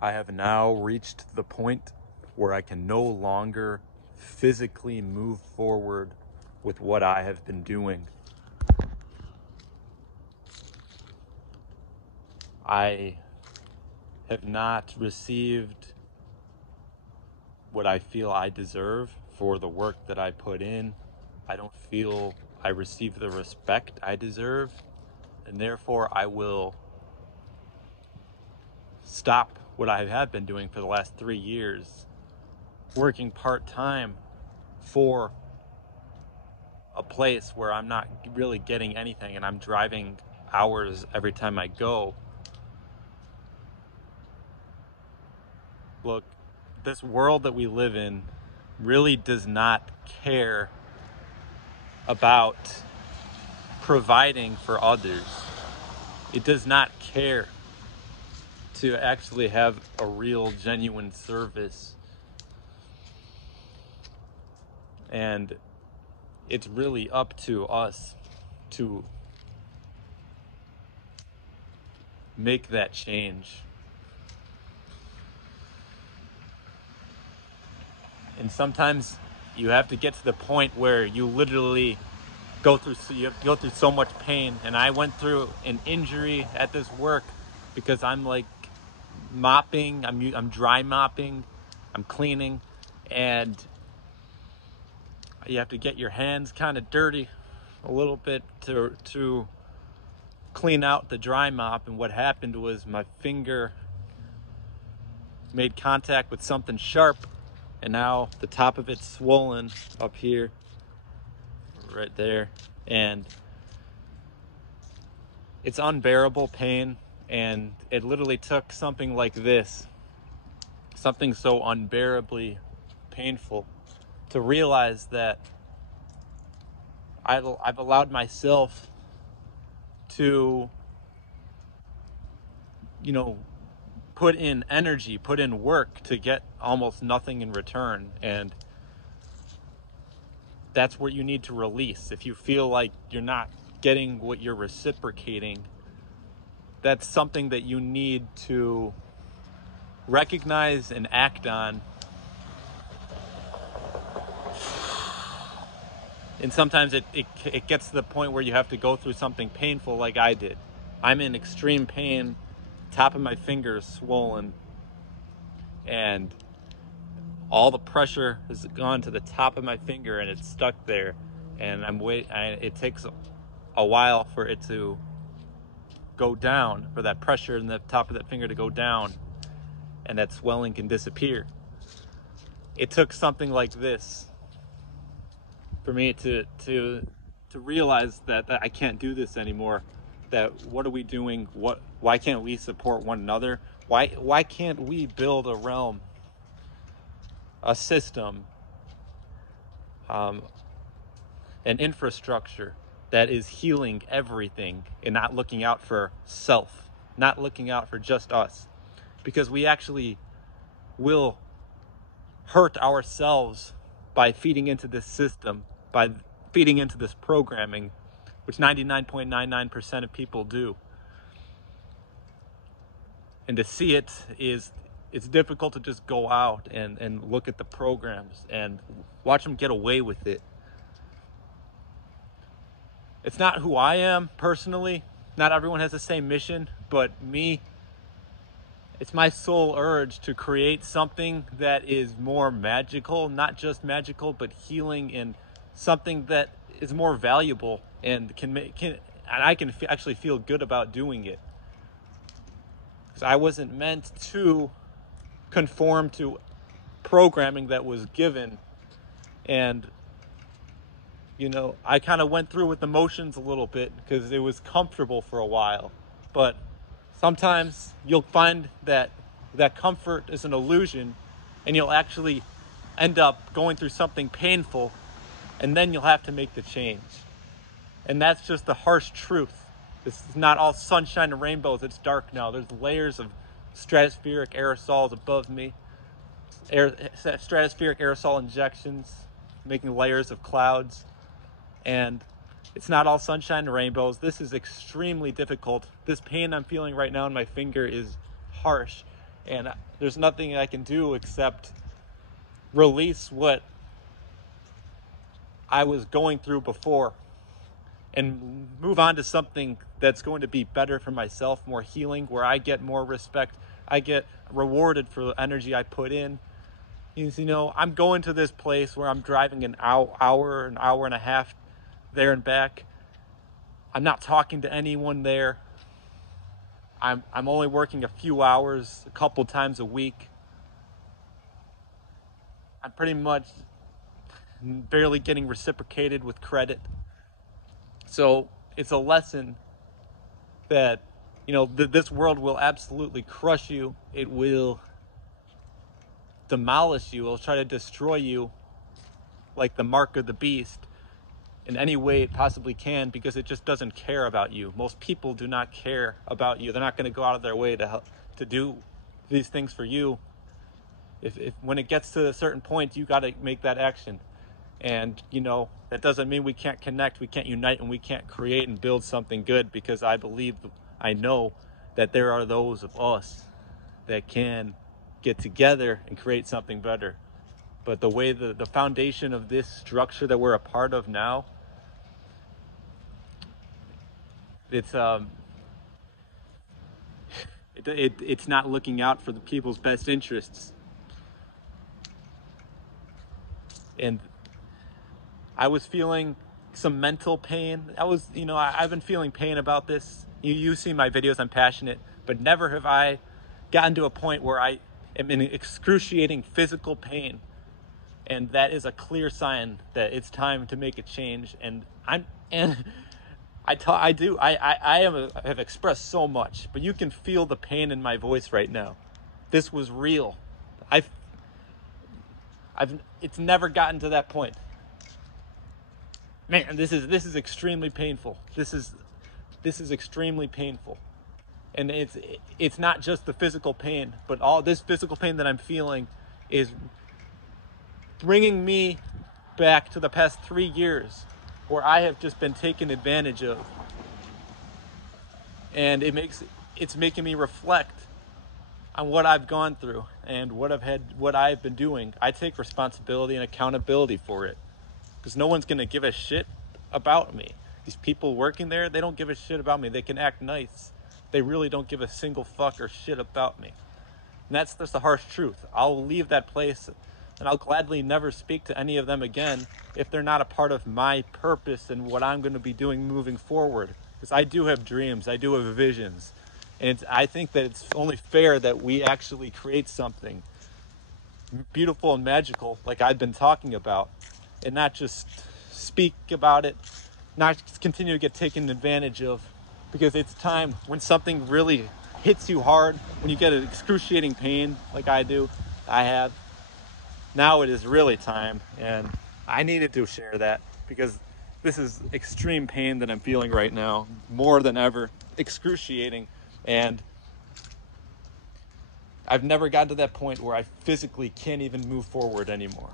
I have now reached the point where I can no longer physically move forward with what I have been doing. I have not received what I feel I deserve for the work that I put in. I don't feel I receive the respect I deserve, and therefore I will stop what I have been doing for the last 3 years, working part-time for a place where I'm not really getting anything and I'm driving hours every time I go. Look, this world that we live in really does not care about providing for others. It does not care to actually have a real, genuine service. And it's really up to us to make that change. And sometimes you have to get to the point where you literally go through so much pain. And I went through an injury at this work because I'm like mopping, I'm dry mopping, I'm cleaning, and you have to get your hands kind of dirty a little bit to clean out the dry mop. And what happened was my finger made contact with something sharp, and now the top of it's swollen up here, right there, and it's unbearable pain. And it literally took something like this, something so unbearably painful, to realize that I've allowed myself to, put in energy, put in work to get almost nothing in return. And that's what you need to release. If you feel like you're not getting what you're reciprocating, that's something that you need to recognize and act on. And sometimes it gets to the point where you have to go through something painful like I did. I'm in extreme pain, top of my finger is swollen, and all the pressure has gone to the top of my finger and it's stuck there. And it takes a while for it to go down, for that pressure in the top of that finger to go down, and that swelling can disappear. It took something like this for me to realize that I can't do this anymore. That what are we doing? Why can't we support one another? Why can't we build a realm, a system, an infrastructure that is healing everything and not looking out for self, not looking out for just us? Because we actually will hurt ourselves by feeding into this system, by feeding into this programming, which 99.99% of people do. And to see it's difficult to just go out and look at the programs and watch them get away with it. It's not who I am personally. Not everyone has the same mission, but me, it's my sole urge to create something that is more magical, not just magical, but healing, and something that is more valuable and I can actually feel good about doing it. Because I wasn't meant to conform to programming that was given. And I kind of went through with the motions a little bit because it was comfortable for a while. But sometimes you'll find that comfort is an illusion, and you'll actually end up going through something painful, and then you'll have to make the change. And that's just the harsh truth. This is not all sunshine and rainbows. It's dark now. There's layers of stratospheric aerosols above me. Stratospheric aerosol injections, making layers of clouds. And it's not all sunshine and rainbows. This is extremely difficult. This pain I'm feeling right now in my finger is harsh. And there's nothing I can do except release what I was going through before and move on to something that's going to be better for myself, more healing, where I get more respect. I get rewarded for the energy I put in. You know, I'm going to this place where I'm driving an hour and a half there and back. I'm not talking to anyone there. I'm only working a few hours, a couple times a week. I'm pretty much barely getting reciprocated with credit. So it's a lesson that, you know, this world will absolutely crush you. It will demolish you. It'll try to destroy you like the mark of the beast in any way it possibly can, because it just doesn't care about you. Most people do not care about you. They're not going to go out of their way to help, to do these things for you. If when it gets to a certain point, you got to make that action. And, you know, that doesn't mean we can't connect, we can't unite, and we can't create and build something good, because I know that there are those of us that can get together and create something better. But the way the foundation of this structure that we're a part of now, it's not looking out for the people's best interests. And I was feeling some mental pain. I've been feeling pain about this. You see my videos, I'm passionate, but never have I gotten to a point where I am in excruciating physical pain. And that is a clear sign that it's time to make a change. And I have expressed so much, but you can feel the pain in my voice right now. This was real. It's never gotten to that point. Man, this is extremely painful. This is extremely painful. And it's not just the physical pain, but all this physical pain that I'm feeling is bringing me back to the past 3 years where I have just been taken advantage of. And it's making me reflect on what I've gone through and what I've been doing. I take responsibility and accountability for it, because no one's going to give a shit about me. These people working there, they don't give a shit about me. They can act nice. They really don't give a single fuck or shit about me. And that's the harsh truth. I'll leave that place and I'll gladly never speak to any of them again if they're not a part of my purpose and what I'm going to be doing moving forward. Because I do have dreams. I do have visions. And I think that it's only fair that we actually create something beautiful and magical like I've been talking about, and not just speak about it, not continue to get taken advantage of. Because it's time, when something really hits you hard, when you get an excruciating pain like I have, now it is really time. And I needed to share that, because this is extreme pain that I'm feeling right now, more than ever, excruciating. And I've never gotten to that point where I physically can't even move forward anymore.